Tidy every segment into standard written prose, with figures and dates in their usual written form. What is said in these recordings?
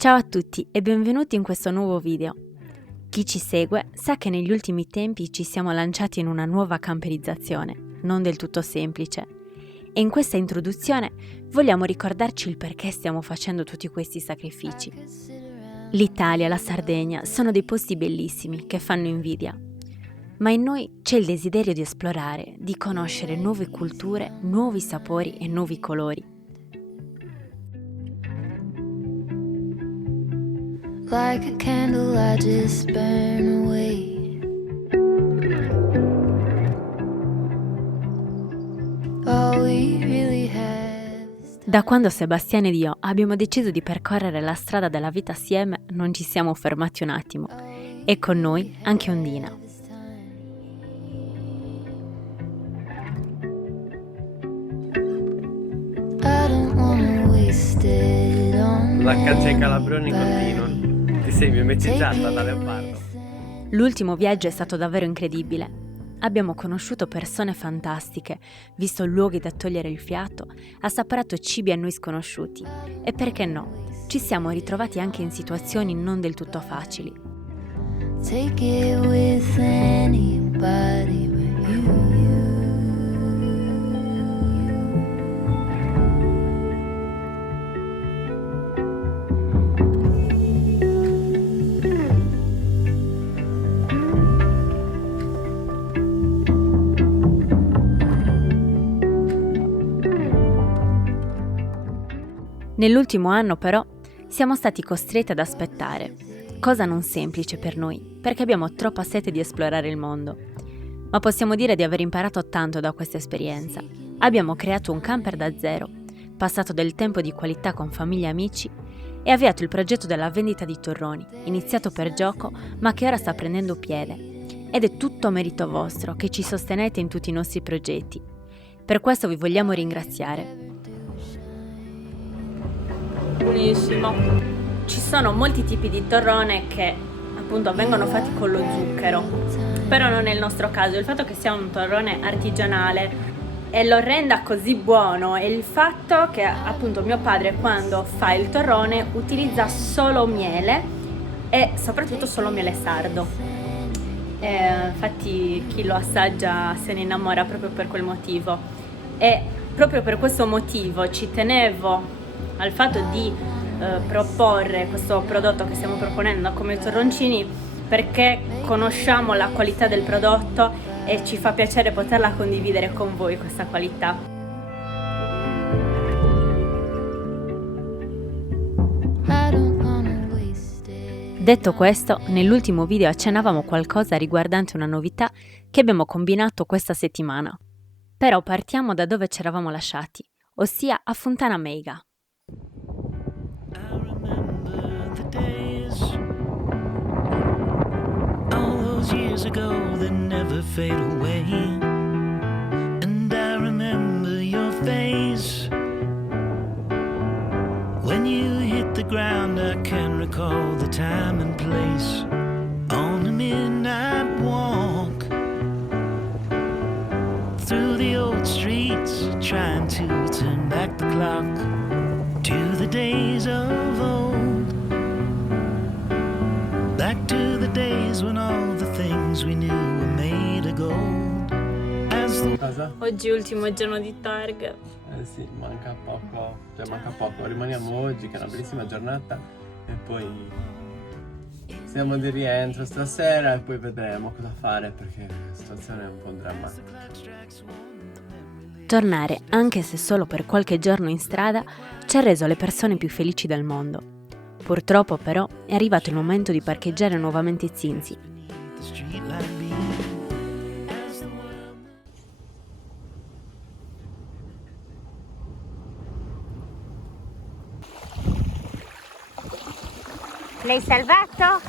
Ciao a tutti e benvenuti in questo nuovo video. Chi ci segue sa che negli ultimi tempi ci siamo lanciati in una nuova camperizzazione, non del tutto semplice. E in questa introduzione vogliamo ricordarci il perché stiamo facendo tutti questi sacrifici. L'Italia e la Sardegna sono dei posti bellissimi che fanno invidia, ma in noi c'è il desiderio di esplorare, di conoscere nuove culture, nuovi sapori e nuovi colori. Like a candle I just burn away. All we really have. Da quando Sebastiano ed io abbiamo deciso di percorrere la strada della vita assieme, non ci siamo fermati un attimo. E con noi anche Ondina. I don't wanna waste it on La caccia ai calabroni continua. Ti sei mimetizzata da leopardo. L'ultimo viaggio è stato davvero incredibile. Abbiamo conosciuto persone fantastiche, visto luoghi da togliere il fiato, assaporato cibi a noi sconosciuti e perché no, ci siamo ritrovati anche in situazioni non del tutto facili. take it with anybody but you. Nell'ultimo anno però siamo stati costretti ad aspettare, cosa non semplice per noi, perché abbiamo troppa sete di esplorare il mondo. Ma possiamo dire di aver imparato tanto da questa esperienza. Abbiamo creato un camper da zero, passato del tempo di qualità con famiglia e amici e avviato il progetto della vendita di torroni, iniziato per gioco ma che ora sta prendendo piede. Ed è tutto merito vostro che ci sostenete in tutti i nostri progetti. Per questo vi vogliamo ringraziare. Buonissimo. Ci sono molti tipi di torrone che appunto vengono fatti con lo zucchero, però non è il nostro caso. Il fatto che sia un torrone artigianale e lo renda così buono è il fatto che appunto mio padre quando fa il torrone utilizza solo miele e soprattutto solo miele sardo. Infatti chi lo assaggia se ne innamora proprio per quel motivo e proprio per questo motivo ci tenevo al fatto di proporre questo prodotto che stiamo proponendo come torroncini perché conosciamo la qualità del prodotto e ci fa piacere poterla condividere con voi questa qualità. I don't wanna waste it. Detto questo, nell'ultimo video accennavamo qualcosa riguardante una novità che abbiamo combinato questa settimana. Però partiamo da dove ci eravamo lasciati, ossia a Fontana Meiga. I remember the days, all those years ago that never fade away. And I remember your face when you hit the ground. I can recall the time and place on a midnight walk through the old streets, trying to turn back the clock to the days of old, back to the days when all the things we knew were made of gold. As the Cosa? Oggi è ultimo giorno di Targ. Eh sì, manca poco. Rimaniamo oggi che è una bellissima giornata e poi siamo di rientro stasera e poi vedremo cosa fare perché la situazione è un po' drammatica. Tornare, anche se solo per qualche giorno in strada, ci ha reso le persone più felici del mondo. Purtroppo però è arrivato il momento di parcheggiare nuovamente Zinzi. the street light beam, as the world L'hai salvato?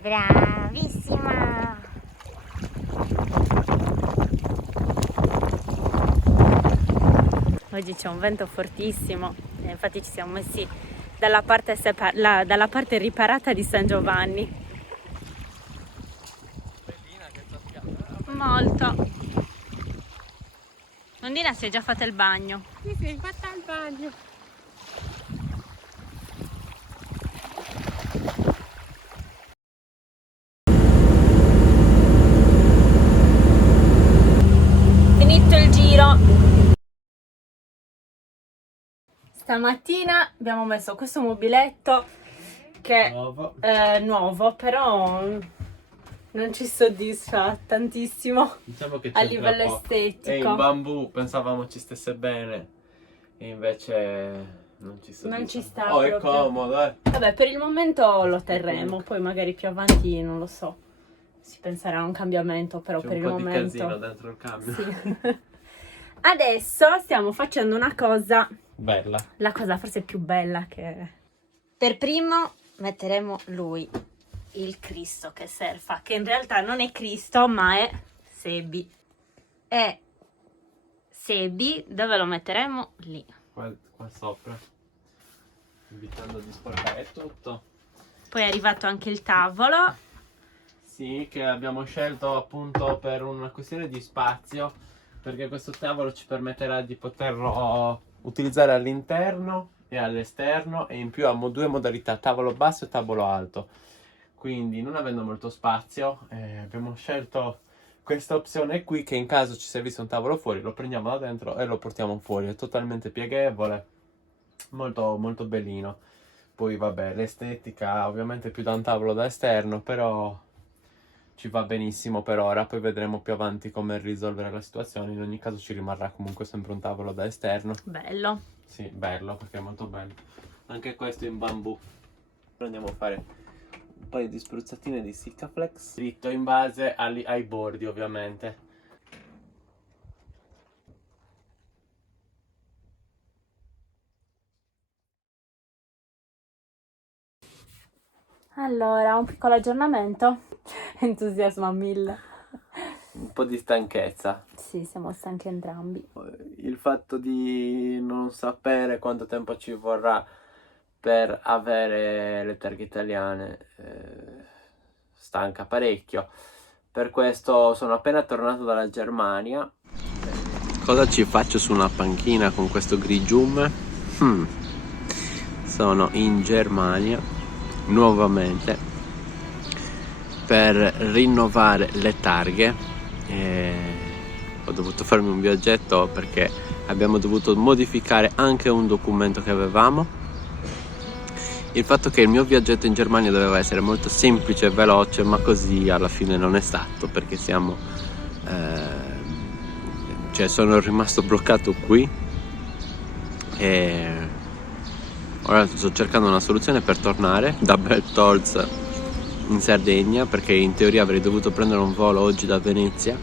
Bravissima! Oggi c'è un vento fortissimo, e infatti ci siamo messi dalla parte riparata di San Giovanni. Molto. Ondina si è già fatta il bagno. Sì, sei fatta al bagno. Stamattina abbiamo messo questo mobiletto che Nuovo. è nuovo, però non ci soddisfa tantissimo Diciamo che a c'è livello troppo. E in estetico. bambù pensavamo ci stesse bene e invece non ci soddisfa. Non ci sta Oh, è proprio. comodo, eh. Vabbè, per il momento lo terremo, poi magari più avanti, non lo so, si penserà a un cambiamento, però C'è per un il po' di momento... casino dentro il camion. Sì. Adesso stiamo facendo una cosa, Bella. la cosa forse più bella che... Per primo metteremo lui, il Cristo che surfa, che in realtà non è Cristo ma è Sebi. E Sebi dove lo metteremo? Lì. Qua sopra. Evitando di sporcare tutto. Poi è arrivato anche il tavolo. Sì, che abbiamo scelto appunto per una questione di spazio, perché questo tavolo ci permetterà di poterlo utilizzare all'interno e all'esterno, e in più ha due modalità, tavolo basso e tavolo alto. Quindi non avendo molto spazio abbiamo scelto questa opzione qui, che in caso ci servisse un tavolo fuori lo prendiamo da dentro e lo portiamo fuori. È totalmente pieghevole, molto molto bellino. Poi vabbè, l'estetica ovviamente più da un tavolo da esterno, però ci va benissimo per ora. Poi vedremo più avanti come risolvere la situazione. In ogni caso ci rimarrà comunque sempre un tavolo da esterno. Bello. Sì, bello, perché è molto bello. Anche questo in bambù. Andiamo a fare un paio di spruzzatine di Sikaflex dritto in base ai bordi, ovviamente. Allora, un piccolo aggiornamento. Entusiasmo a 1000. Un po' di stanchezza. Sì, siamo stanchi entrambi. Il fatto di non sapere quanto tempo ci vorrà per avere le targhe italiane stanca parecchio. Per questo sono appena tornato dalla Germania. Cosa ci faccio su una panchina con questo grigiume? Sono in Germania nuovamente per rinnovare le targhe. Ho dovuto farmi un viaggetto perché abbiamo dovuto modificare anche un documento che avevamo. Il fatto che il mio viaggetto in Germania doveva essere molto semplice e veloce, ma così alla fine non è stato, perché sono rimasto bloccato qui e ora sto cercando una soluzione per tornare da Beltolz in Sardegna, perché in teoria avrei dovuto prendere un volo oggi da Venezia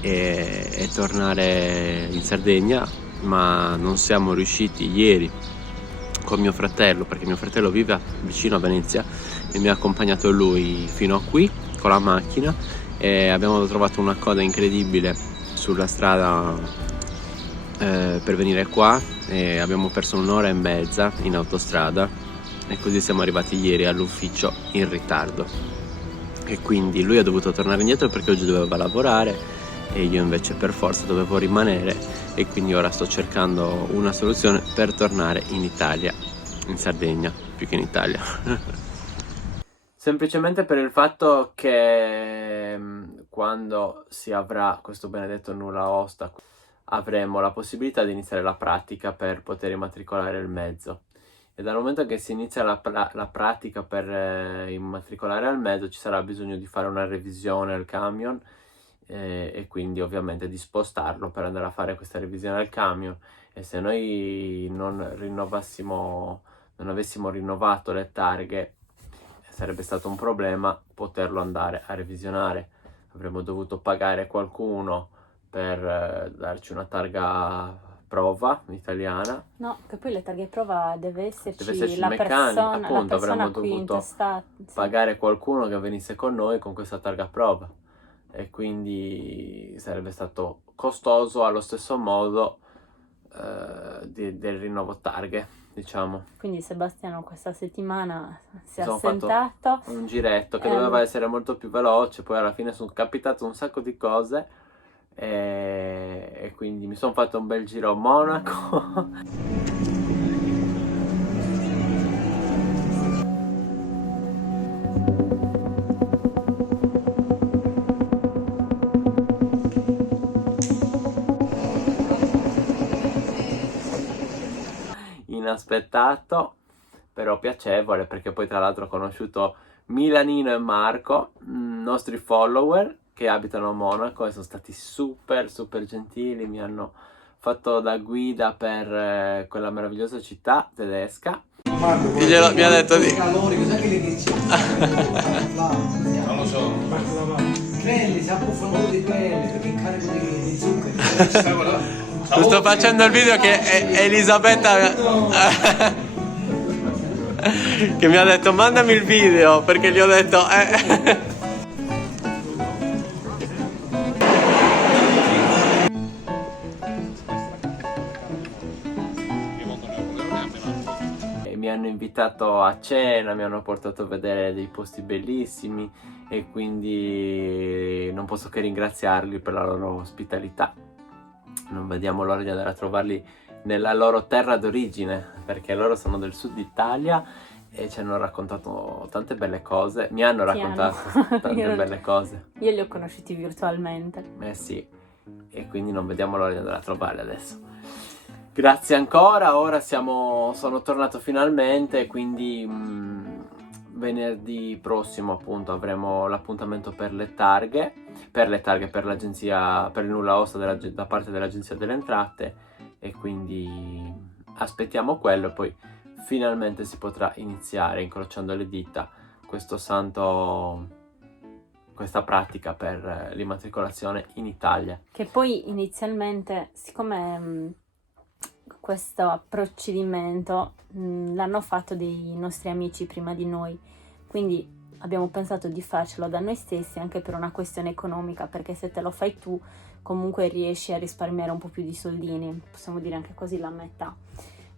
e tornare in Sardegna, ma non siamo riusciti ieri con mio fratello, perché mio fratello vive vicino a Venezia e mi ha accompagnato lui fino a qui con la macchina, e abbiamo trovato una coda incredibile sulla strada per venire qua e abbiamo perso un'ora e mezza in autostrada, e così siamo arrivati ieri all'ufficio in ritardo, e quindi lui ha dovuto tornare indietro perché oggi doveva lavorare e io invece per forza dovevo rimanere, e quindi ora sto cercando una soluzione per tornare in Italia, in Sardegna più che in Italia. Semplicemente per il fatto che quando si avrà questo benedetto nulla osta avremo la possibilità di iniziare la pratica per poter immatricolare il mezzo, e dal momento che si inizia la pratica per immatricolare al mezzo ci sarà bisogno di fare una revisione al camion e quindi ovviamente di spostarlo per andare a fare questa revisione al camion, e se noi non avessimo rinnovato le targhe sarebbe stato un problema poterlo andare a revisionare. Avremmo dovuto pagare qualcuno per darci una targa prova italiana. No, che poi le targhe prova deve esserci il la meccanico, persona, appunto, la persona avremmo qui dovuto intestata. Sì. pagare qualcuno che venisse con noi con questa targa prova, e quindi sarebbe stato costoso allo stesso modo del rinnovo targhe, diciamo. Quindi Sebastiano questa settimana si è Sono assentato. Un giretto che doveva essere molto più veloce, poi alla fine sono capitate un sacco di cose e quindi mi sono fatto un bel giro a Monaco. inaspettato, però piacevole, perché poi tra l'altro ho conosciuto Milanino e Marco, nostri follower che abitano a Monaco, e sono stati super gentili, mi hanno fatto da guida per quella meravigliosa città tedesca. Mi ha detto di... Non lo so. Crelli, sa profondore di quelli, perché in carico di zucchero. Sto facendo il video che Elisabetta che mi ha detto mandami il video, perché gli ho detto E mi hanno invitato a cena, mi hanno portato a vedere dei posti bellissimi, e quindi non posso che ringraziarli per la loro ospitalità. Non vediamo l'ora di andare a trovarli nella loro terra d'origine, perché loro sono del sud Italia e ci hanno raccontato tante belle cose. Mi hanno raccontato tante belle cose. Io li ho conosciuti virtualmente. Sì, e quindi non vediamo l'ora di andare a trovarli adesso. Grazie ancora, ora sono tornato finalmente, quindi venerdì prossimo appunto avremo l'appuntamento per l'agenzia, per il nulla osta da parte dell'Agenzia delle Entrate, e quindi aspettiamo quello, e poi finalmente si potrà iniziare, incrociando le dita, questa pratica per l'immatricolazione in Italia. Che poi inizialmente, siccome questo procedimento l'hanno fatto dei nostri amici prima di noi, quindi abbiamo pensato di farcelo da noi stessi, anche per una questione economica, perché se te lo fai tu comunque riesci a risparmiare un po' più di soldini, possiamo dire anche così la metà,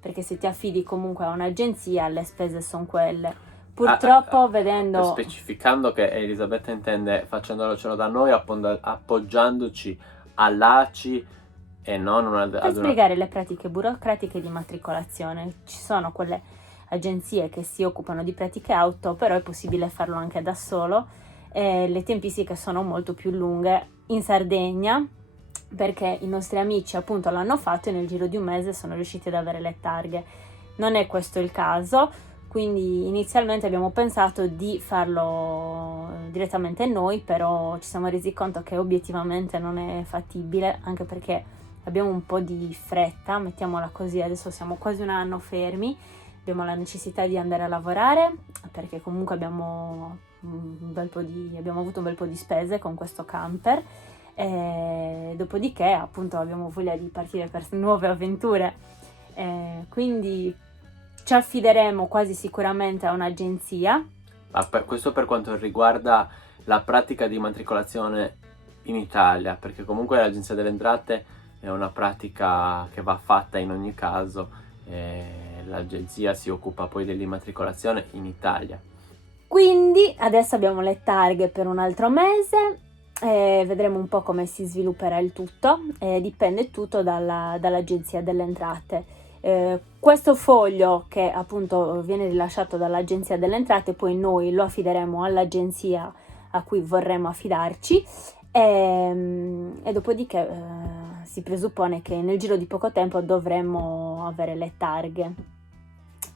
perché se ti affidi comunque a un'agenzia le spese sono quelle. Purtroppo vedendo... Specificando che Elisabetta intende facendolo da noi, appoggiandoci all'ACI e non per spiegare le pratiche burocratiche di matricolazione. Ci sono quelle agenzie che si occupano di pratiche auto, però è possibile farlo anche da solo, e le tempistiche sono molto più lunghe. In Sardegna, perché i nostri amici appunto l'hanno fatto e nel giro di un mese sono riusciti ad avere le targhe. Non è questo il caso, quindi inizialmente abbiamo pensato di farlo direttamente noi, però ci siamo resi conto che obiettivamente non è fattibile, anche perché abbiamo un po' di fretta, mettiamola così. Adesso siamo quasi un anno fermi, abbiamo la necessità di andare a lavorare, perché comunque abbiamo avuto un bel po' di spese con questo camper, e dopodiché appunto abbiamo voglia di partire per nuove avventure, quindi ci affideremo quasi sicuramente a un'agenzia. Questo per quanto riguarda la pratica di immatricolazione in Italia, perché comunque l'Agenzia delle Entrate è una pratica che va fatta in ogni caso, e l'agenzia si occupa poi dell'immatricolazione in Italia. Quindi adesso abbiamo le targhe per un altro mese, vedremo un po' come si svilupperà il tutto, dipende tutto dall'Agenzia delle Entrate. Questo foglio che appunto viene rilasciato dall'Agenzia delle Entrate, poi noi lo affideremo all'agenzia a cui vorremmo affidarci, e dopodiché si presuppone che nel giro di poco tempo dovremmo avere le targhe,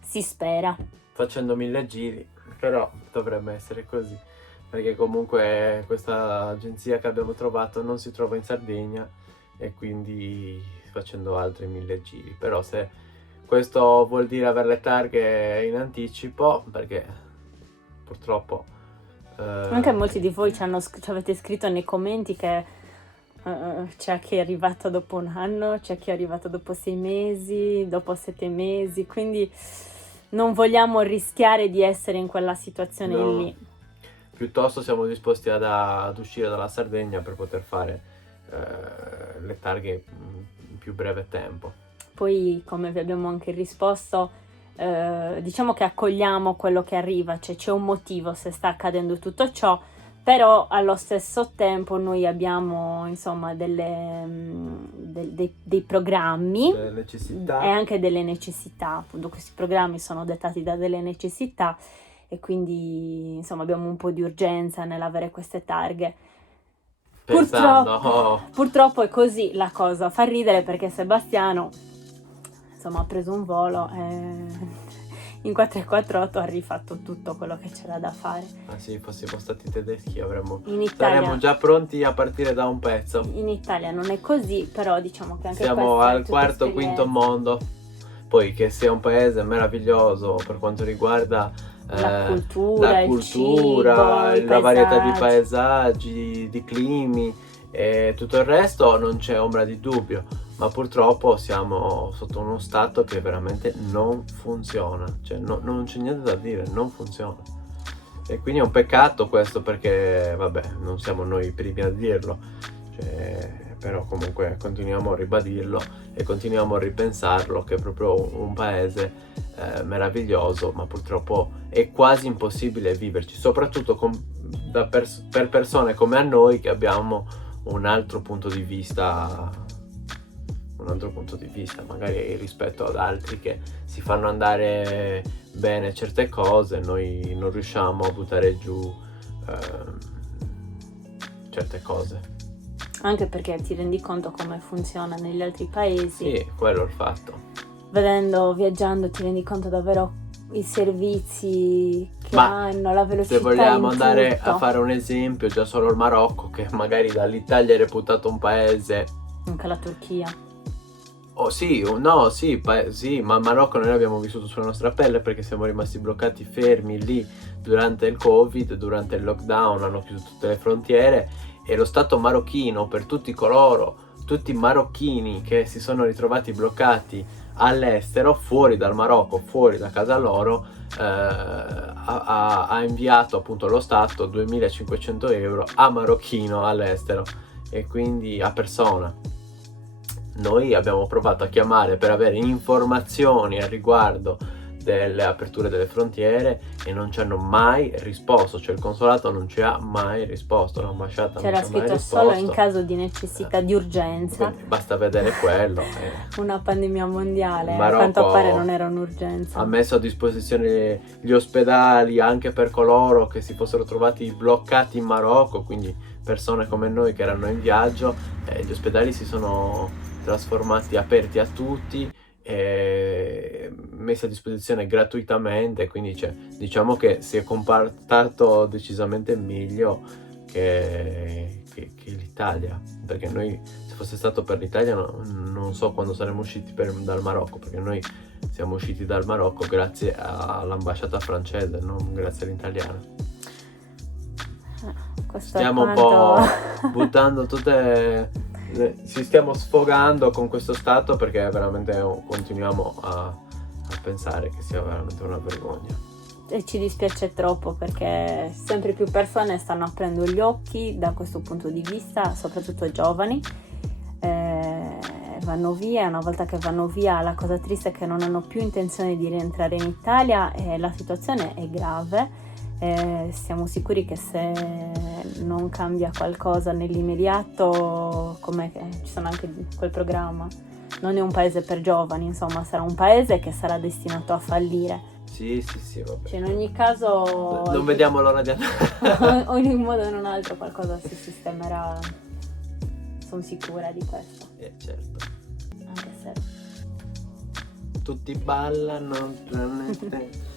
si spera. Facendo 1000 giri, però dovrebbe essere così, perché comunque questa agenzia che abbiamo trovato non si trova in Sardegna, e quindi facendo altri 1000 giri. Però se questo vuol dire avere le targhe in anticipo, perché purtroppo anche molti di voi ci avete scritto nei commenti che c'è chi è arrivato dopo un anno, c'è chi è arrivato dopo 6 mesi, dopo 7 mesi, quindi non vogliamo rischiare di essere in quella situazione lì. Piuttosto siamo disposti ad uscire dalla Sardegna per poter fare le targhe in più breve tempo. Poi, come vi abbiamo anche risposto, diciamo che accogliamo quello che arriva, cioè c'è un motivo se sta accadendo tutto ciò, però allo stesso tempo noi abbiamo insomma dei programmi, delle necessità e anche delle necessità. Appunto questi programmi sono dettati da delle necessità, e quindi insomma abbiamo un po' di urgenza nell'avere queste targhe. Purtroppo è così la cosa. Fa ridere perché Sebastiano insomma ha preso un volo e in 448 ha rifatto tutto quello che c'era da fare. Ah sì, fossimo stati tedeschi In Italia, saremmo già pronti a partire da un pezzo. in Italia non è così, però diciamo che anche Siamo questa è al tutta quarto, quinto esperienza. mondo. Poi che sia un paese meraviglioso per quanto riguarda La cultura, il cultura, cibo, i la varietà di paesaggi. paesaggi, di climi e tutto il resto, non c'è ombra di dubbio, ma purtroppo siamo sotto uno stato che veramente non funziona, cioè non c'è niente da dire, non funziona. E quindi è un peccato questo, perché vabbè, non siamo noi i primi a dirlo, cioè, però comunque continuiamo a ribadirlo e continuiamo a ripensarlo, che è proprio un paese meraviglioso, ma purtroppo è quasi impossibile viverci, soprattutto per persone come a noi che abbiamo un altro punto di vista, magari rispetto ad altri che si fanno andare bene certe cose, noi non riusciamo a buttare giù certe cose. Anche perché ti rendi conto come funziona negli altri paesi. Sì, quello è il fatto. Viaggiando ti rendi conto davvero i servizi che Ma hanno, la velocità se vogliamo in andare tutto. a fare un esempio, già solo il Marocco, che magari dall'Italia è reputato un paese... Anche la Turchia. Oh sì, no, sì, sì, ma il Marocco noi l'abbiamo vissuto sulla nostra pelle, perché siamo rimasti bloccati fermi lì durante il Covid, durante il lockdown, hanno chiuso tutte le frontiere, e lo Stato marocchino, per tutti i marocchini che si sono ritrovati bloccati all'estero, fuori dal Marocco, fuori da casa loro, ha inviato appunto lo Stato 2.500 euro a marocchino all'estero, e quindi a persona. Noi abbiamo provato a chiamare per avere informazioni al riguardo delle aperture delle frontiere e non ci hanno mai risposto, cioè il consolato non ci ha mai risposto, l'ambasciata C'era non ci ha mai scritto risposto. solo in caso di necessità, di urgenza. Quindi basta vedere quello. Una pandemia mondiale, Il a quanto Marocco pare non era un'urgenza. ha messo a disposizione gli ospedali anche per coloro che si fossero trovati bloccati in Marocco, quindi persone come noi che erano in viaggio, gli ospedali si sono trasformati, aperti a tutti, messi a disposizione gratuitamente, quindi diciamo che si è comportato decisamente meglio che l'Italia, perché noi, se fosse stato per l'Italia, non so quando saremmo usciti dal Marocco, perché noi siamo usciti dal Marocco grazie all'ambasciata francese, non grazie all'italiana. Questo Stiamo è un quanto... po' buttando ci stiamo sfogando con questo stato, perché veramente continuiamo a pensare che sia veramente una vergogna. E ci dispiace troppo, perché sempre più persone stanno aprendo gli occhi da questo punto di vista, soprattutto giovani. Vanno via, una volta che vanno via la cosa triste è che non hanno più intenzione di rientrare in Italia, e la situazione è grave. Siamo sicuri che se non cambia qualcosa nell'immediato, come ci sono anche quel programma, non è un paese per giovani, insomma sarà un paese che sarà destinato a fallire. Sì, vabbè. Cioè in ogni caso Non vediamo l'ora di andare. o in un modo o in un altro qualcosa si sistemerà, sono sicura di questo. Certo. Anche se Tutti ballano tranne te.